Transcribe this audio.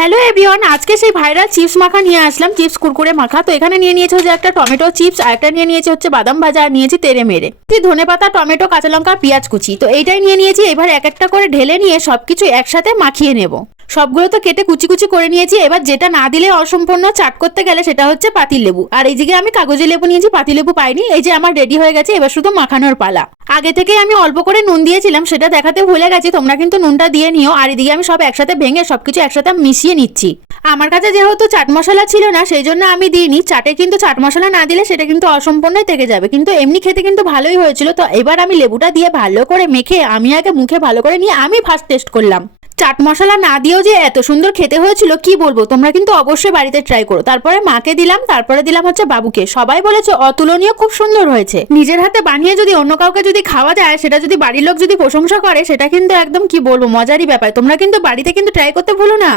Hello everyone, আজকে সেই viral chips মাখা নিয়ে আসলাম, চিপস কুরকুরে মাখা। তো এখানে নিয়ে নিয়েছে হচ্ছে একটা টমেটো চিপস, আর একটা নিয়ে নিয়েছে হচ্ছে বাদাম ভাজা, আর নিয়েছি তেড়ে মেরে ধনেপাতা, টমেটো, কাঁচা লঙ্কা, পেঁয়াজ কুচি। তো এইটাই নিয়ে নিয়েছি। এবার এক একটা করে ঢেলে নিয়ে সবকিছু একসাথে মাখিয়ে নেব। সবগুলো তো কেটে কুচি কুচি করে নিয়েছি। এবার যেটা না দিলে অসম্পূর্ণ, চাট করতে গেলে সেটা হচ্ছে পাতিল লেবু। আর এইদিকে আমি কাগজে লেবু নিয়েছি, পাতি লেবু পাইনি। এই যে আমার রেডি হয়ে গেছে, এবার শুধু মাখানোর পালা। আগে থেকেই আমি অল্প করে নুন দিয়েছিলাম, সেটা দেখাতে ভুলে গেছি, তোমরা কিন্তু নুনটা দিয়ে নিও। আর এদিকে আমি সব একসাথে ভেঙে সবকিছু একসাথে মিশিয়ে নিচ্ছি। আমার কাছে যেহেতু চাট মশলা ছিল না, সেই জন্য আমি দিইনি। চাটে কিন্তু চাট মশলা না দিলে সেটা কিন্তু অসম্পূর্ণই থেকে যাবে, কিন্তু এমনি খেতে কিন্তু ভালোই হয়েছিল। তো এবার আমি লেবুটা দিয়ে ভালো করে মেখে আমি আগে মুখে ভালো করে নিয়ে আমি ফার্স্ট টেস্ট করলাম। চাট মশলা না দিয়েও যে এত সুন্দর খেতে হয়েছিল কি বলবো। তোমরা কিন্তু অবশ্যই বাড়িতে ট্রাই করো। তারপরে মাকে দিলাম, তারপরে দিলাম হচ্ছে বাবুকে। সবাই বলেছে অতুলনীয়, খুব সুন্দর হয়েছে। নিজের হাতে বানিয়ে যদি অন্য কাউকে যদি খাওয়া যায়, সেটা যদি বাড়ির লোক যদি প্রশংসা করে, সেটা কিন্তু একদম কি বলবো মজারই ব্যাপার। তোমরা কিন্তু বাড়িতে কিন্তু ট্রাই করতে ভুলো না।